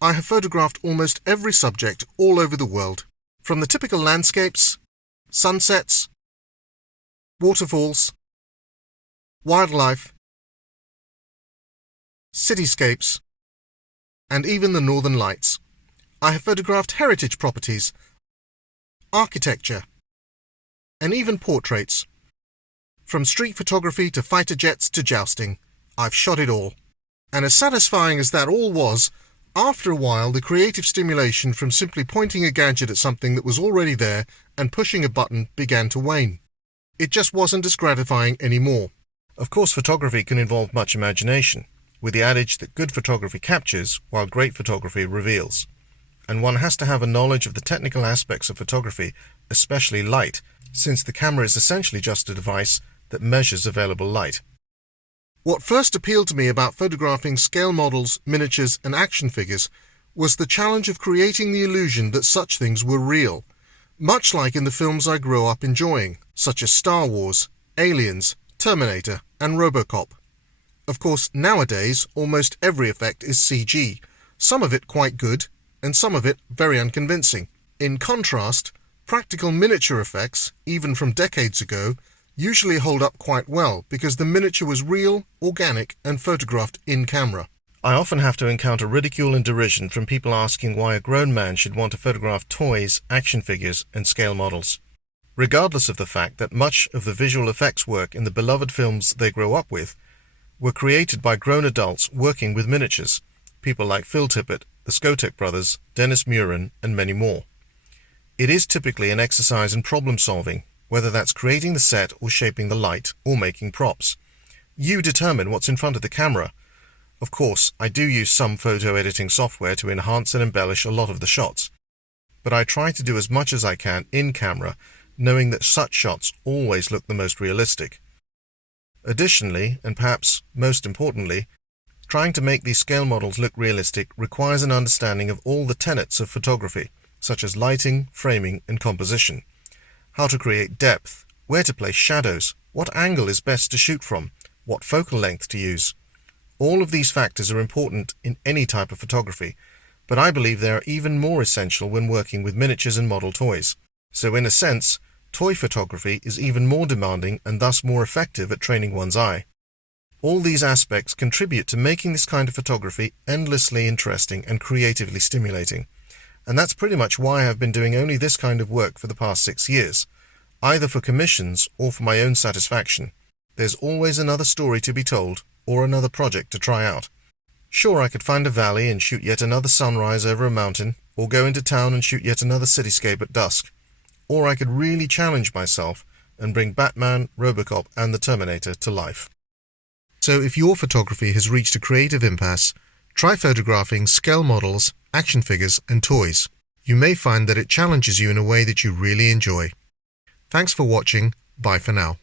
I have photographed almost every subject all over the world, from the typical landscapes, sunsets, waterfalls, wildlife, cityscapes, and even the northern lights. I have photographed heritage properties, architecture, and even portraits. From street photography to fighter jets to jousting, I've shot it all. And as satisfying as that all was, after a while the creative stimulation from simply pointing a gadget at something that was already there and pushing a button began to wane. It just wasn't as gratifying anymore. Of course, photography can involve much imagination, with the adage that good photography captures while great photography reveals. And one has to have a knowledge of the technical aspects of photography, especially light, since the camera is essentially just a device that measures available light. What first appealed to me about photographing scale models, miniatures, and action figures was the challenge of creating the illusion that such things were real, much like in the films I grew up enjoying, such as Star Wars, Aliens, Terminator, and RoboCop. Of course, nowadays, almost every effect is CG, some of it quite good, and some of it very unconvincing. In contrast, practical miniature effects, even from decades ago, usually hold up quite well because the miniature was real, organic, and photographed in camera. I often have to encounter ridicule and derision from people asking why a grown man should want to photograph toys, action figures, and scale models. Regardless of the fact that much of the visual effects work in the beloved films they grow up with were created by grown adults working with miniatures, people like Phil Tippett, the Skotek brothers, Dennis Muren, and many more. It is typically an exercise in problem solving, whether that's creating the set or shaping the light or making props. You determine what's in front of the camera. Of course, I do use some photo editing software to enhance and embellish a lot of the shots, but I try to do as much as I can in camera, knowing that such shots always look the most realistic. Additionally, and perhaps most importantly, trying to make these scale models look realistic requires an understanding of all the tenets of photography, such as lighting, framing, and composition. How to create depth, where to place shadows, what angle is best to shoot from, what focal length to use. All of these factors are important in any type of photography, but I believe they are even more essential when working with miniatures and model toys. So in a sense, toy photography is even more demanding and thus more effective at training one's eye. All these aspects contribute to making this kind of photography endlessly interesting and creatively stimulating. And that's pretty much why I've been doing only this kind of work for the past 6 years, either for commissions or for my own satisfaction. There's always another story to be told or another project to try out. Sure, I could find a valley and shoot yet another sunrise over a mountain, or go into town and shoot yet another cityscape at dusk. Or I could really challenge myself and bring Batman, RoboCop, and the Terminator to life. So if your photography has reached a creative impasse, try photographing scale models, action figures, and toys. You may find that it challenges you in a way that you really enjoy. Thanks for watching. Bye for now.